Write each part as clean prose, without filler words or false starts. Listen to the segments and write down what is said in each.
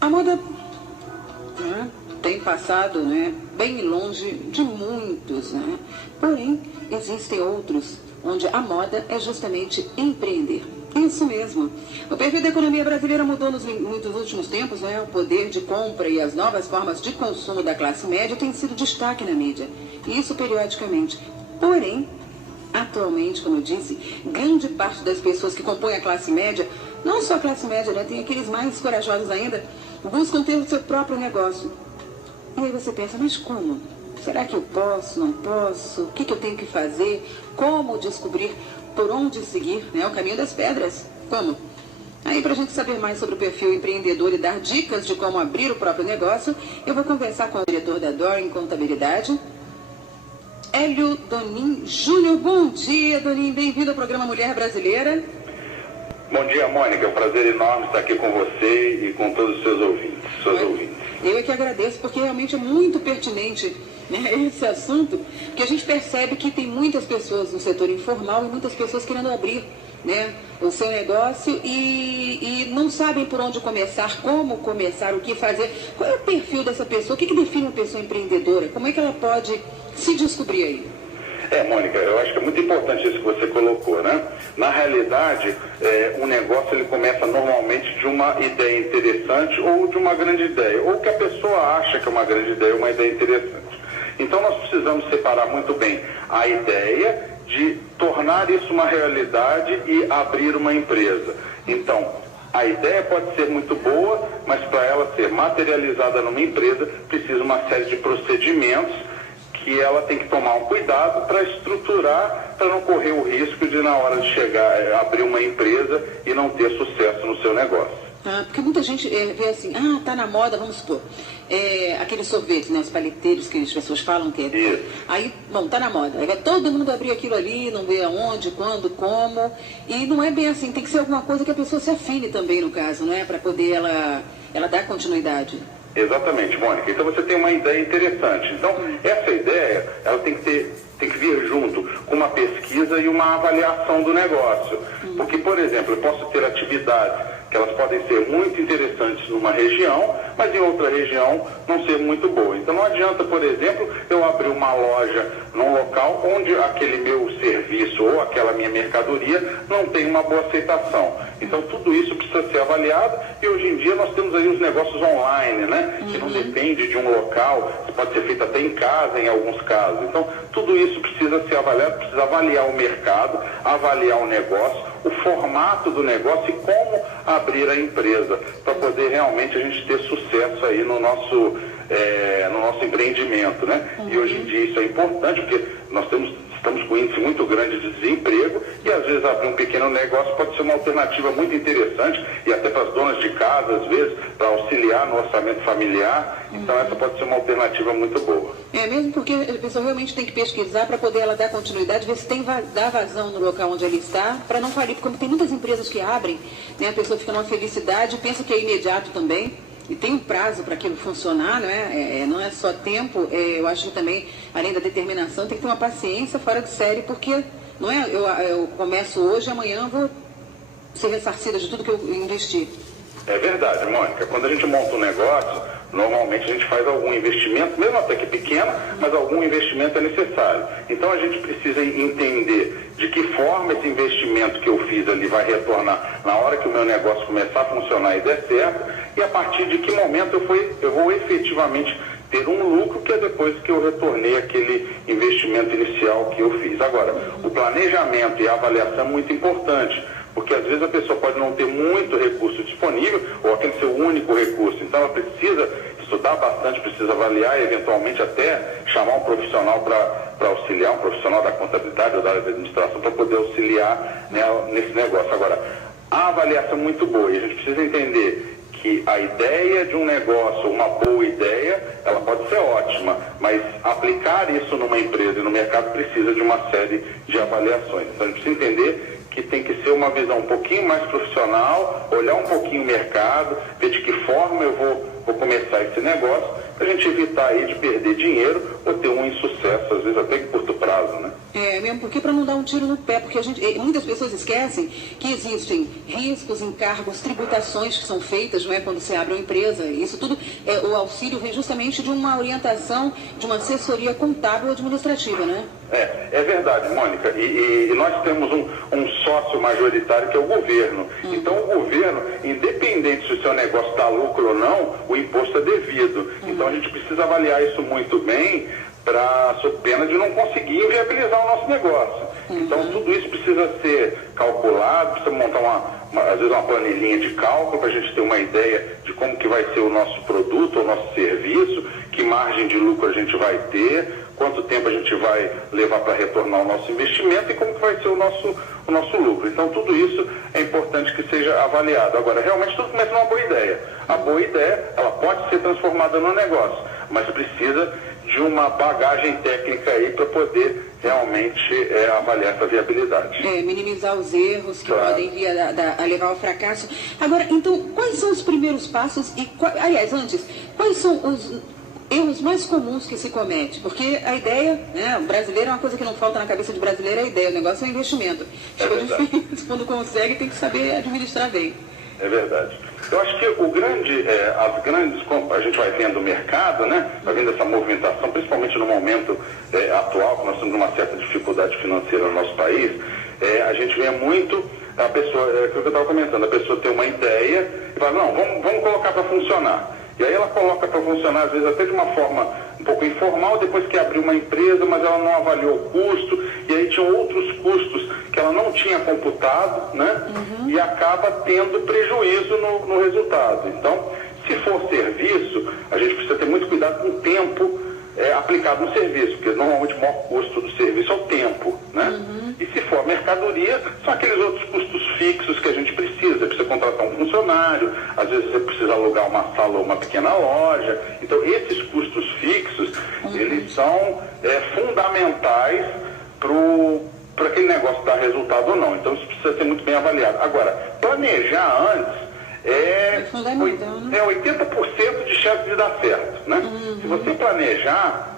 A moda, né, tem passado, né, bem longe de muitos, né? Porém, existem outros onde a moda é justamente empreender. Isso mesmo. O perfil da economia brasileira mudou nos últimos tempos, né? O poder de compra e as novas formas de consumo da classe média têm sido destaque na mídia. Isso periodicamente. Porém, atualmente, como eu disse, grande parte das pessoas que compõem a classe média, não só a classe média, né? Tem aqueles mais corajosos ainda, buscam ter o seu próprio negócio. E aí você pensa, mas como? Será que eu posso, não posso? O que eu tenho que fazer? Como descobrir por onde seguir, né? O caminho das pedras. Como? Aí, para a gente saber mais sobre o perfil empreendedor e dar dicas de como abrir o próprio negócio, eu vou conversar com o diretor da Dorin Contabilidade, Hélio Donin Júnior. Bom dia, Donin. Bem-vindo ao programa Mulher Brasileira. Bom dia, Mônica. É um prazer enorme estar aqui com você e com todos os seus ouvintes. Eu é que agradeço, porque realmente é muito pertinente, né, esse assunto, porque a gente percebe que tem muitas pessoas no setor informal e muitas pessoas querendo abrir, né, o seu negócio e não sabem por onde começar, como começar, o que fazer. Qual é o perfil dessa pessoa? O que define uma pessoa empreendedora? Como é que ela pode se descobrir aí? Mônica, eu acho que é muito importante isso que você colocou, né? Na realidade, um negócio ele começa normalmente de uma ideia interessante ou de uma grande ideia, ou que a pessoa acha que é uma grande ideia, uma ideia interessante. Então nós precisamos separar muito bem a ideia de tornar isso uma realidade e abrir uma empresa. Então, a ideia pode ser muito boa, mas para ela ser materializada numa empresa, precisa uma série de procedimentos que ela tem que tomar um cuidado para estruturar, para não correr o risco de, na hora de chegar, abrir uma empresa e não ter sucesso no seu negócio. Porque muita gente vê assim, tá na moda, vamos supor, aquele sorvete, né, os paliteiros que as pessoas falam que é. Isso. Aí, bom, tá na moda, aí vai todo mundo abrir aquilo ali, não vê aonde, quando, como, e não é bem assim, tem que ser alguma coisa que a pessoa se afine também, no caso, né, para poder ela dar continuidade. Exatamente, Mônica. Então você tem uma ideia interessante. Então, essa ideia, ela tem que vir junto com uma pesquisa e uma avaliação do negócio. Porque, por exemplo, eu posso ter atividades que elas podem ser muito interessantes numa região, mas em outra região não ser muito boa. Então não adianta, por exemplo, eu abrir uma loja num local onde aquele meu serviço ou aquela minha mercadoria não tem uma boa aceitação. Então tudo isso precisa ser avaliado e hoje em dia nós temos aí os negócios online, né? Que não depende de um local, pode ser feito até em casa em alguns casos. Então tudo isso precisa ser avaliado, precisa avaliar o mercado, avaliar o negócio, o formato do negócio e como abrir a empresa, para poder realmente a gente ter sucesso aí no nosso empreendimento, né? E hoje em dia isso é importante, porque nós estamos com um índice muito grande de desemprego e às vezes abrir um pequeno negócio pode ser uma alternativa muito interessante e até para as donas de casa, às vezes, para auxiliar no orçamento familiar. Então essa pode ser uma alternativa muito boa. Mesmo porque a pessoa realmente tem que pesquisar para poder ela dar continuidade, ver se tem dar vazão no local onde ela está, para não falir, porque tem muitas empresas que abrem, né, a pessoa fica numa felicidade, pensa que é imediato também, e tem um prazo para aquilo funcionar, não é só tempo, eu acho que também, além da determinação, tem que ter uma paciência fora de série, porque não é eu começo hoje, amanhã vou ser ressarcida de tudo que eu investi. É verdade, Mônica. Quando a gente monta um negócio, normalmente a gente faz algum investimento, mesmo até que pequeno, mas algum investimento é necessário. Então a gente precisa entender de que forma esse investimento que eu fiz ali vai retornar na hora que o meu negócio começar a funcionar e der certo, e a partir de que momento eu vou efetivamente ter um lucro, que é depois que eu retornei aquele investimento inicial que eu fiz. Agora, o planejamento e a avaliação é muito importante, porque às vezes a pessoa pode não ter muito recurso disponível ou aquele seu único recurso. Então ela precisa estudar bastante, precisa avaliar e eventualmente até chamar um profissional para auxiliar, um profissional da contabilidade ou da área de administração para poder auxiliar, né, nesse negócio. Agora, a avaliação é muito boa e a gente precisa entender que a ideia de um negócio, uma boa ideia, ela pode ser ótima, mas aplicar isso numa empresa e no mercado precisa de uma série de avaliações. Então a gente precisa entender que tem que ser uma visão um pouquinho mais profissional, olhar um pouquinho o mercado, ver de que forma eu vou começar esse negócio, para a gente evitar aí de perder dinheiro ou ter um insucesso, às vezes até em curto prazo, né? Mesmo porque para não dar um tiro no pé, porque muitas pessoas esquecem que existem riscos, encargos, tributações que são feitas, não é, quando você abre uma empresa. Isso tudo, o auxílio vem justamente de uma orientação, de uma assessoria contábil administrativa, né? É verdade, Mônica. E nós temos um sócio majoritário que é o governo. Então o governo, independente se o seu negócio dá lucro ou não, o imposto é devido. Então a gente precisa avaliar isso muito bem, sob pena de não conseguir inviabilizar o nosso negócio. Então tudo isso precisa ser calculado, precisa montar às vezes uma planilhinha de cálculo para a gente ter uma ideia de como que vai ser o nosso produto, o nosso serviço, que margem de lucro a gente vai ter, quanto tempo a gente vai levar para retornar o nosso investimento e como que vai ser o nosso lucro. Então tudo isso é importante que seja avaliado. Agora, realmente tudo começa numa boa ideia. A boa ideia, ela pode ser transformada no negócio, mas precisa de uma bagagem técnica aí para poder realmente avaliar essa viabilidade. Minimizar os erros que podem vir a levar ao fracasso. Agora, então, quais são os primeiros passos aliás, antes, quais são os erros mais comuns que se comete? Porque a ideia, né, o brasileiro é uma coisa que não falta na cabeça de brasileiro, é a ideia, o negócio é o investimento. Fica difícil, quando consegue tem que saber administrar bem. É verdade. Eu acho que a gente vai vendo o mercado, né? Vai vendo essa movimentação, principalmente no momento atual, que nós temos uma certa dificuldade financeira no nosso país, a gente vê muito a pessoa, aquilo que eu estava comentando, a pessoa tem uma ideia e fala, não, vamos colocar para funcionar. E aí ela coloca para funcionar, às vezes até de uma forma um pouco informal, depois que abriu uma empresa, mas ela não avaliou o custo, e aí tinham outros custos que ela não tinha computado, né? E acaba tendo prejuízo no resultado. Então, se for serviço, a gente precisa ter muito cuidado com o tempo aplicado no serviço, porque normalmente o maior custo do serviço é o tempo, né? E se for mercadoria, são aqueles outros custos fixos que a gente precisa. Você precisa contratar um funcionário, às vezes você precisa alugar uma sala ou uma pequena loja. Então, esses custos fixos, eles são fundamentais para aquele negócio dar resultado ou não. Então, isso precisa ser muito bem avaliado. Agora, planejar antes é 80% de chance de dar certo, né? Se você planejar,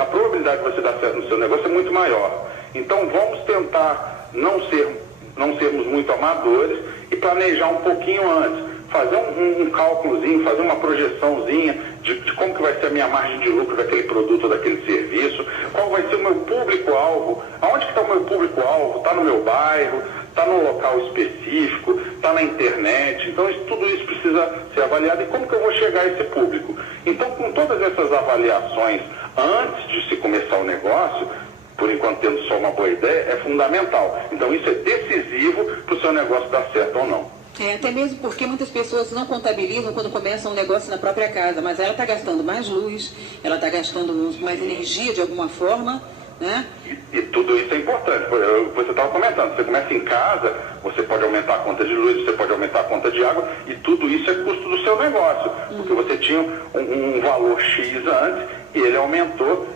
a probabilidade de você dar certo no seu negócio é muito maior. Então vamos tentar não sermos muito amadores e planejar um pouquinho antes, fazer um cálculozinho, fazer uma projeçãozinha de como que vai ser a minha margem de lucro daquele produto ou daquele serviço, qual vai ser o meu público-alvo, aonde que está o meu público-alvo, está no meu bairro, está no local específico, está na internet. Então tudo isso precisa ser avaliado e como que eu vou chegar a esse público. Então, com todas essas avaliações antes de se começar o negócio, por enquanto tendo só uma boa ideia, é fundamental. Então isso é decisivo para o seu negócio dar certo ou não. Até mesmo porque muitas pessoas não contabilizam quando começam um negócio na própria casa, mas ela está gastando mais luz, ela está gastando mais energia de alguma forma, né? E tudo isso é importante. Você estava comentando, você começa em casa, você pode aumentar a conta de luz, você pode aumentar a conta de água, e tudo isso é custo do seu negócio, porque você tinha um valor X antes, e ele aumentou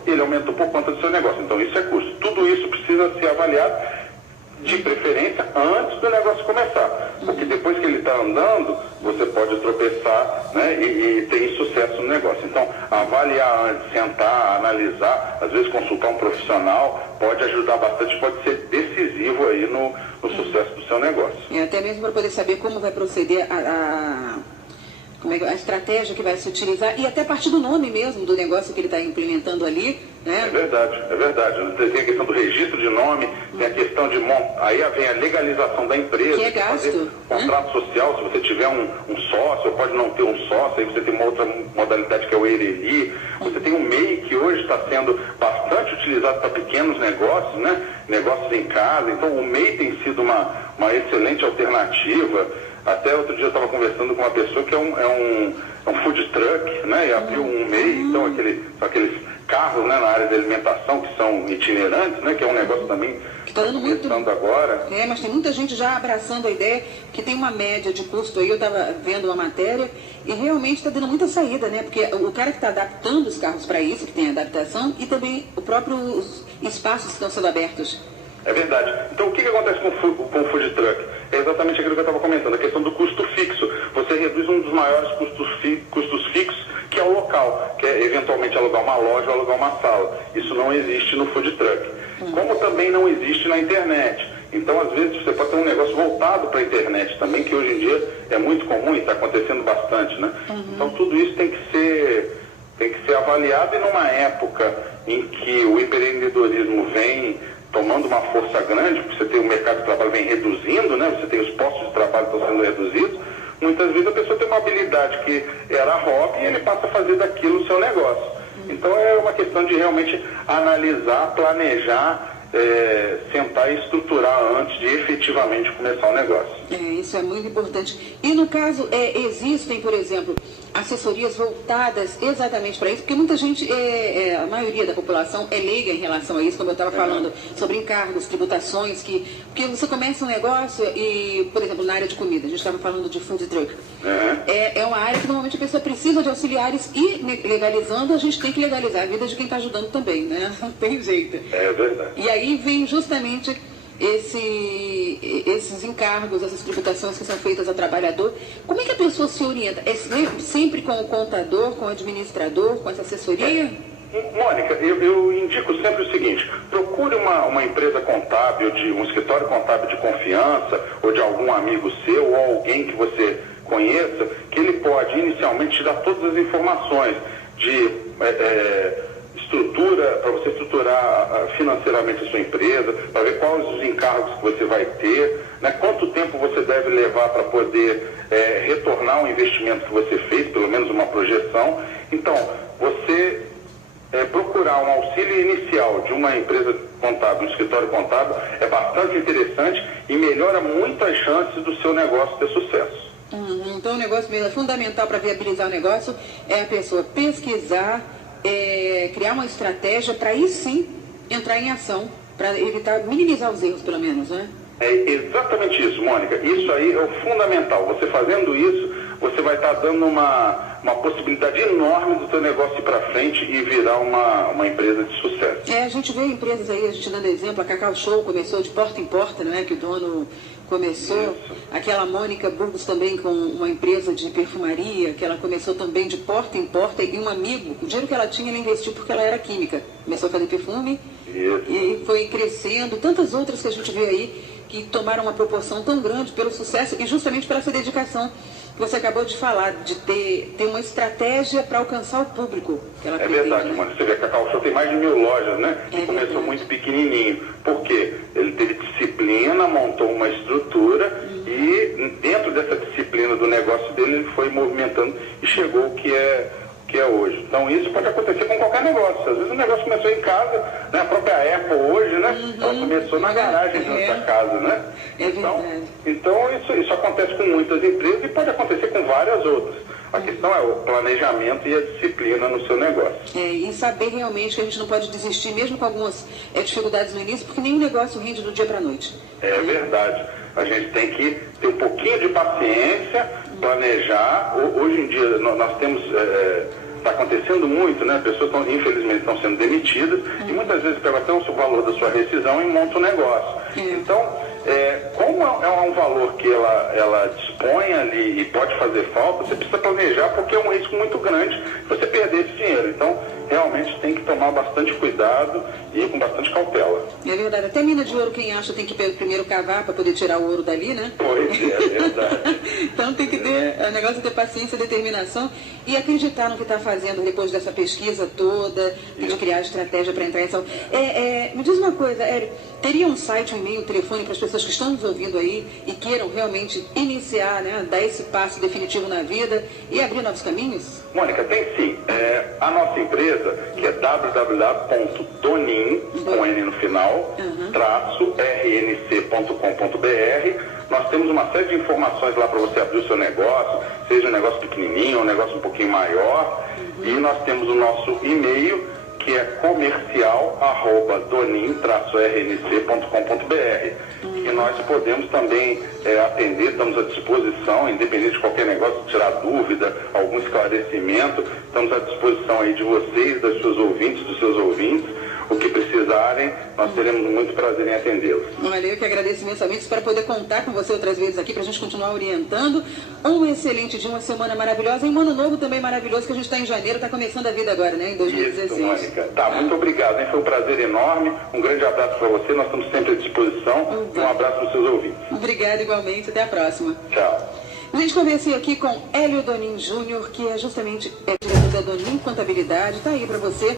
por conta do seu negócio. Então isso é custo. Tudo isso precisa ser avaliado, de preferência antes do negócio começar, porque depois que ele está andando, você pode tropeçar, né, e ter insucesso no negócio. Então, avaliar antes, sentar, analisar, às vezes consultar um profissional pode ajudar bastante, pode ser decisivo aí no sucesso do seu negócio. Até mesmo para poder saber como vai proceder a estratégia que vai se utilizar e até a partir do nome mesmo do negócio que ele está implementando ali, né? É verdade. Tem a questão do registro de nome, tem a questão de aí vem a legalização da empresa, que é gasto, contrato social, se você tiver um sócio, ou pode não ter um sócio, aí você tem uma outra modalidade que é o EIRELI, você tem o MEI que hoje está sendo bastante utilizado para pequenos negócios, né? Negócios em casa, então o MEI tem sido uma excelente alternativa. Até outro dia eu estava conversando com uma pessoa que é um food truck, né? E abriu um MEI, então aqueles carros, né, na área de alimentação que são itinerantes, né? Que é um negócio também que está dando muito agora. Mas tem muita gente já abraçando a ideia que tem uma média de custo aí. Eu estava vendo uma matéria e realmente está dando muita saída, né? Porque o cara que está adaptando os carros para isso, que tem adaptação, e também os próprios espaços que estão sendo abertos. É verdade. Então, o que acontece com o food truck? É exatamente aquilo que eu estava comentando, a questão do custo fixo. Você reduz um dos maiores custos fixos, que é o local, que é eventualmente alugar uma loja ou alugar uma sala. Isso não existe no food truck. Como também não existe na internet. Então, às vezes, você pode ter um negócio voltado para a internet também, que hoje em dia é muito comum e está acontecendo bastante, né? Então, tudo isso tem que ser avaliado, e numa época em que o empreendedorismo vem tomando uma força grande, porque você tem o mercado de trabalho vem reduzindo, né? Você tem os postos de trabalho que estão sendo reduzidos, muitas vezes a pessoa tem uma habilidade que era hobby e ele passa a fazer daquilo o seu negócio. Então é uma questão de realmente analisar, planejar, sentar e estruturar antes de efetivamente começar o negócio. Isso é muito importante. E no caso, existem, por exemplo, assessorias voltadas exatamente para isso, porque muita gente, a maioria da população é leiga em relação a isso, como eu estava falando, sobre encargos, tributações, porque você começa um negócio e, por exemplo, na área de comida, a gente estava falando de food truck, é uma área que normalmente a pessoa precisa de auxiliares, e legalizando, a gente tem que legalizar a vida de quem está ajudando também, né? Não tem jeito. É verdade. E aí vem justamente esses encargos, essas tributações que são feitas ao trabalhador. Como é que a pessoa se orienta? É sempre com o contador, com o administrador, com essa assessoria? Mônica, eu indico sempre o seguinte: procure uma empresa contábil, um escritório contábil de confiança, ou de algum amigo seu, ou alguém que você conheça, que ele pode inicialmente te dar todas as informações de estrutura, para você estruturar financeiramente a sua empresa, para ver quais os encargos que você vai ter, né, quanto tempo você deve levar para poder retornar o investimento que você fez, pelo menos uma projeção. Então, você procurar um auxílio inicial de uma empresa contábil, um escritório contábil, é bastante interessante e melhora muito as chances do seu negócio ter sucesso. Então, o negócio mesmo é fundamental para viabilizar o negócio, é a pessoa pesquisar, criar uma estratégia para aí sim entrar em ação, para evitar, minimizar os erros pelo menos, né? É exatamente isso, Mônica. Isso aí é o fundamental. Você fazendo isso, você vai estar dando uma possibilidade enorme do seu negócio ir para frente e virar uma empresa de sucesso. A gente vê empresas aí, a gente dando exemplo, a Cacau Show começou de porta em porta, não é? Que o dono começou. Isso. Aquela Mônica Burgos também com uma empresa de perfumaria, que ela começou também de porta em porta, e um amigo, o dinheiro que ela tinha, ela investiu porque ela era química. Começou a fazer perfume. Isso. E foi crescendo. Tantas outras que a gente vê aí que tomaram uma proporção tão grande pelo sucesso e justamente pela essa dedicação que você acabou de falar, de ter uma estratégia para alcançar o público que ela pretende. Verdade, mano. Você vê que a Cacau Show tem mais de 1000 lojas, né? E começou muito pequenininho. Por quê? Ele teve disciplina, montou uma estrutura e dentro dessa disciplina do negócio dele, ele foi movimentando e chegou o que é hoje. Então isso pode acontecer com qualquer negócio. Às vezes o negócio começou em casa, né? A própria Apple hoje, né? Ela começou na garagem da casa, né? Então isso acontece com muitas empresas e pode acontecer com várias outras. A questão é o planejamento e a disciplina no seu negócio. E saber realmente que a gente não pode desistir, mesmo com algumas dificuldades no início, porque nenhum negócio rende do dia para a noite. É verdade. A gente tem que ter um pouquinho de paciência, planejar. Hoje em dia nós temos... Está acontecendo muito, né? As pessoas infelizmente estão sendo demitidas e muitas vezes pegam até o valor da sua rescisão e montam um negócio. Então, como é um valor que ela dispõe ali e pode fazer falta, você precisa planejar, porque é um risco muito grande você perder esse dinheiro. Então, realmente tem que tomar bastante cuidado e ir com bastante cautela. É verdade. Até mina de ouro, quem acha, tem que primeiro cavar para poder tirar o ouro dali, né? Pois é verdade. Então tem que ter, o negócio de ter paciência, determinação e acreditar no que está fazendo depois dessa pesquisa toda, e de criar estratégia para entrar em ação. Me diz uma coisa, Hélio, teria um site, um e-mail, um telefone para as pessoas que estão nos ouvindo aí e queiram realmente iniciar, né, dar esse passo definitivo na vida e abrir novos caminhos? Mônica, tem sim. A nossa empresa, que é www.donin, com N no final, -rnc.com.br. Nós temos uma série de informações lá para você abrir o seu negócio, seja um negócio pequenininho ou um negócio um pouquinho maior. E nós temos o nosso e-mail, que é comercial@donin-rnc.com.br. E nós podemos também atender, estamos à disposição, independente de qualquer negócio, tirar dúvida, algum esclarecimento, estamos à disposição aí de vocês, das suas ouvintes, dos seus ouvintes, O que precisarem, nós teremos muito prazer em atendê-los. Olha, eu que agradeço imensamente, espero poder contar com você outras vezes aqui para a gente continuar orientando. Um excelente dia, uma semana maravilhosa e um ano novo também maravilhoso, que a gente está em janeiro, está começando a vida agora, né, em 2016. Isso, Mônica. Tá, muito obrigado, hein? Foi um prazer enorme, um grande abraço para você, nós estamos sempre à disposição. Um abraço para os seus ouvintes. Obrigada igualmente, até a próxima. Tchau. A gente conversei aqui com Hélio Donin Júnior, que é justamente diretor da Donin Contabilidade, está aí para você.